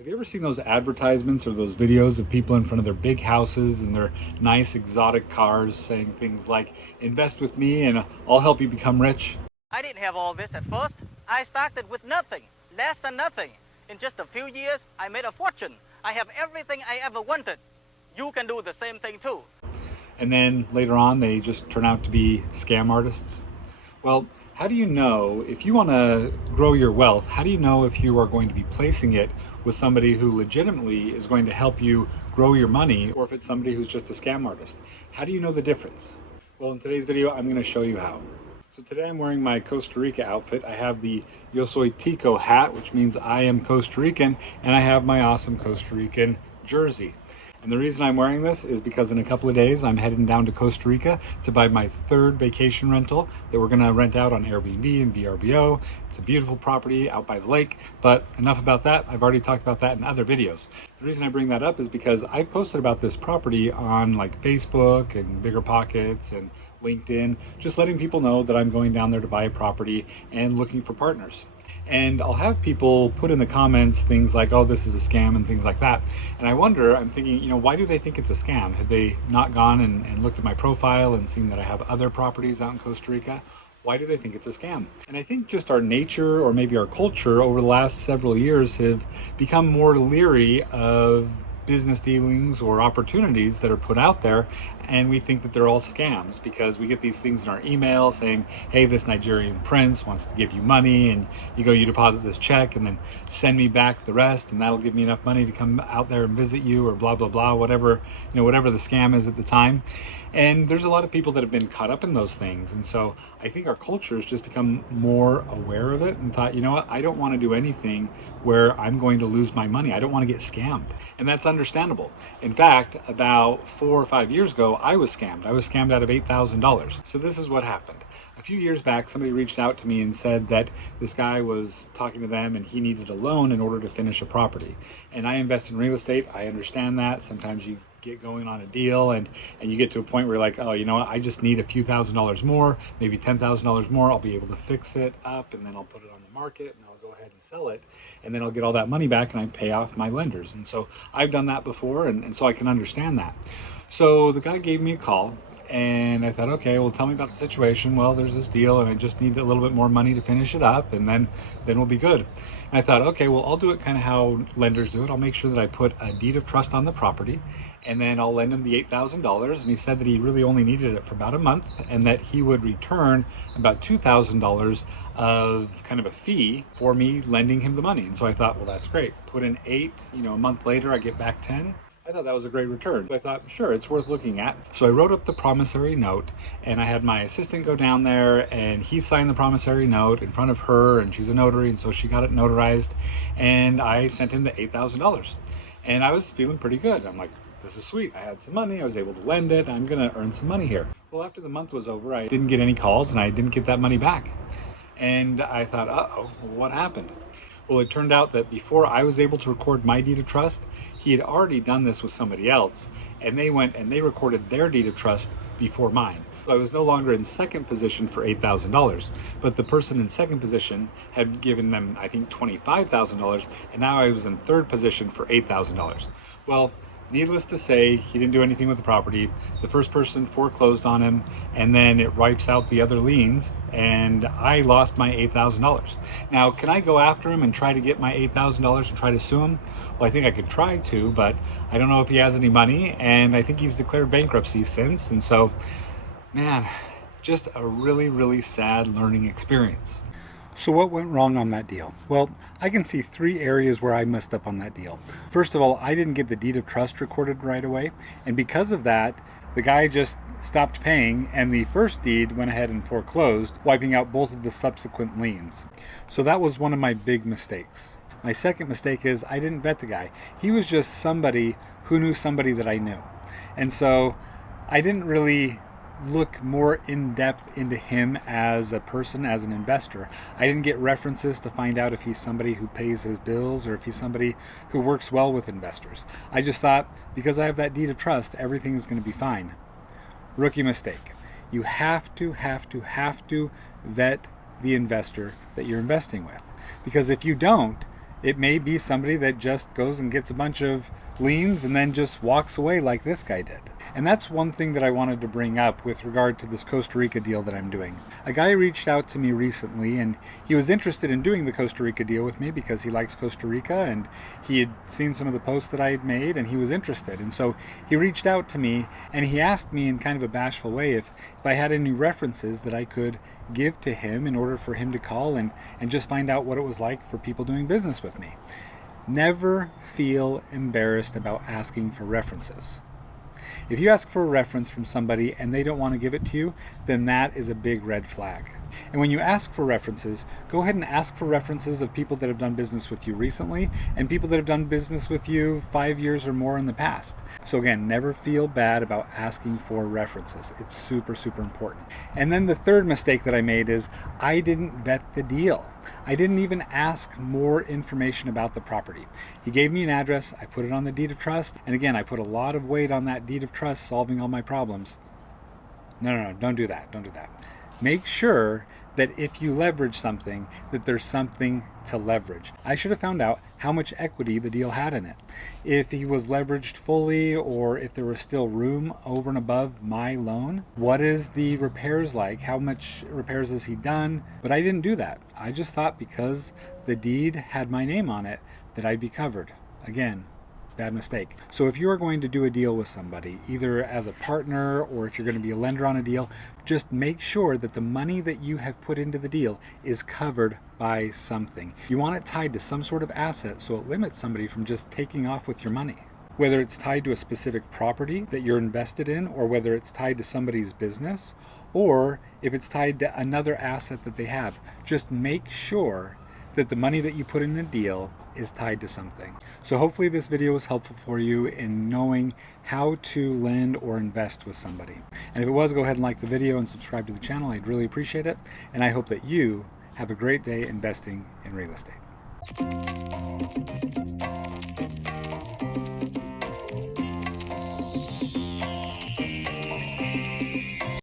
Have you ever seen those advertisements or those videos of people in front of their big houses and their nice exotic cars saying things like, invest with me and I'll help you become rich? I didn't have all this at first. I started with nothing, less than nothing. In just a few years, I made a fortune. I have everything I ever wanted. You can do the same thing too. And then later on, they just turn out to be scam artists? Well, how do you know if you want to grow your wealth? How do you know if you are going to be placing it with somebody who legitimately is going to help you grow your money, or if it's somebody who's just a scam artist? How do you know the difference? Well, in today's video, I'm going to show you how. So today I'm wearing my Costa Rica outfit. I have the Yo Soy Tico hat, which means I am Costa Rican, and I have my awesome Costa Rican jersey. And the reason I'm wearing this is because in a couple of days I'm heading down to Costa Rica to buy my third vacation rental that we're going to rent out on Airbnb and VRBO. It's a beautiful property out by the lake, but enough about that. I've already talked about that in other videos. The reason I bring that up is because I posted about this property on like Facebook and BiggerPockets and LinkedIn, just letting people know that I'm going down there to buy a property and looking for partners. And I'll have people put in the comments things like, oh, this is a scam and things like that. And I wonder, I'm thinking, why do they think it's a scam? Have they not gone and looked at my profile and seen that I have other properties out in Costa Rica? Why do they think it's a scam? And I think just our nature, or maybe our culture over the last several years, have become more leery of business dealings or opportunities that are put out there, and we think that they're all scams because we get these things in our email saying, hey, this Nigerian prince wants to give you money, and you deposit this check and then send me back the rest, and that'll give me enough money to come out there and visit you, or blah blah blah, whatever the scam is at the time. And there's a lot of people that have been caught up in those things, and so I think our culture has just become more aware of it and thought, you know what, I don't want to do anything where I'm going to lose my money. I don't want to get scammed. And that's understandable. In fact, about 4 or 5 years ago, I was scammed. I was scammed out of $8,000. So this is what happened. A few years back, somebody reached out to me and said that this guy was talking to them and he needed a loan in order to finish a property. And I invest in real estate. I understand that. Sometimes you get going on a deal and you get to a point where you're like, oh, you know what, I just need a few $1,000s more, maybe $10,000 more. I'll be able to fix it up, and then I'll put it on the market and I'll go ahead and sell it, and then I'll get all that money back and I pay off my lenders. And so I've done that before, and so I can understand that. So the guy gave me a call, and I thought, okay, well, tell me about the situation. Well, there's this deal and I just need a little bit more money to finish it up, and then we'll be good. And I thought, okay, well, I'll do it kind of how lenders do it. I'll make sure that I put a deed of trust on the property, and then I'll lend him the $8,000. And he said that he really only needed it for about a month, and that he would return about $2,000 of kind of a fee for me lending him the money. And so I thought, well, that's great. Put in 8, a month later I get back 10. I thought that was a great return. I thought, sure, it's worth looking at. So I wrote up the promissory note, and I had my assistant go down there, and he signed the promissory note in front of her, and she's a notary, and so she got it notarized, and I sent him the $8,000. And I was feeling pretty good. I'm like, this is sweet. I had some money. I was able to lend it. I'm going to earn some money here. Well, after the month was over, I didn't get any calls, and I didn't get that money back. And I thought, uh-oh, what happened? Well, it turned out that before I was able to record my deed of trust, he had already done this with somebody else, and they went and they recorded their deed of trust before mine. So I was no longer in second position for $8,000, but the person in second position had given them, I think, $25,000, and now I was in third position for $8,000. Well, needless to say, he didn't do anything with the property. The first person foreclosed on him, and then it wipes out the other liens, and I lost my $8,000. Now, can I go after him and try to get my $8,000 and try to sue him? Well, I think I could try to, but I don't know if he has any money, and I think he's declared bankruptcy since. And so, man, just a really, really sad learning experience. So what went wrong on that deal? Well, I can see 3 areas where I messed up on that deal. First of all, I didn't get the deed of trust recorded right away, and because of that, the guy just stopped paying, and the first deed went ahead and foreclosed, wiping out both of the subsequent liens. So that was one of my big mistakes. My second mistake is I didn't vet the guy. He was just somebody who knew somebody that I knew. And so I didn't really look more in depth into him as a person, as an investor. I didn't get references to find out if he's somebody who pays his bills or if he's somebody who works well with investors. I just thought, because I have that deed of trust, everything's going to be fine. Rookie mistake. You have to vet the investor that you're investing with. Because if you don't, It may be somebody that just goes and gets a bunch of liens and then just walks away like this guy did. And that's one thing that I wanted to bring up with regard to this Costa Rica deal that I'm doing. A guy reached out to me recently, and he was interested in doing the Costa Rica deal with me because he likes Costa Rica, and he had seen some of the posts that I had made, and he was interested. And so he reached out to me, and he asked me in kind of a bashful way if I had any references that I could give to him in order for him to call and just find out what it was like for people doing business with me. Never feel embarrassed about asking for references. If you ask for a reference from somebody and they don't want to give it to you, then that is a big red flag. And when you ask for references, go ahead and ask for references of people that have done business with you recently and people that have done business with you 5 years or more in the past. So again, never feel bad about asking for references. It's super, super important. And then the third mistake that I made is I didn't vet the deal. I didn't even ask more information about the property. He gave me an address, I put it on the deed of trust, and again, I put a lot of weight on that deed of trust solving all my problems. No, don't do that, don't do that. Make sure that if you leverage something, that there's something to leverage. I should have found out how much equity the deal had in it. If he was leveraged fully, or if there was still room over and above my loan. What is the repairs like? How much repairs has he done? But I didn't do that. I just thought because the deed had my name on it that I'd be covered. Again, bad mistake. So if you are going to do a deal with somebody, either as a partner or if you're going to be a lender on a deal, just make sure that the money that you have put into the deal is covered by something. You want it tied to some sort of asset so it limits somebody from just taking off with your money. Whether it's tied to a specific property that you're invested in, or whether it's tied to somebody's business, or if it's tied to another asset that they have, just make sure that the money that you put in a deal is tied to something. So hopefully this video was helpful for you in knowing how to lend or invest with somebody. And if it was, go ahead and like the video and subscribe to the channel. I'd really appreciate it. And I hope that you have a great day investing in real estate.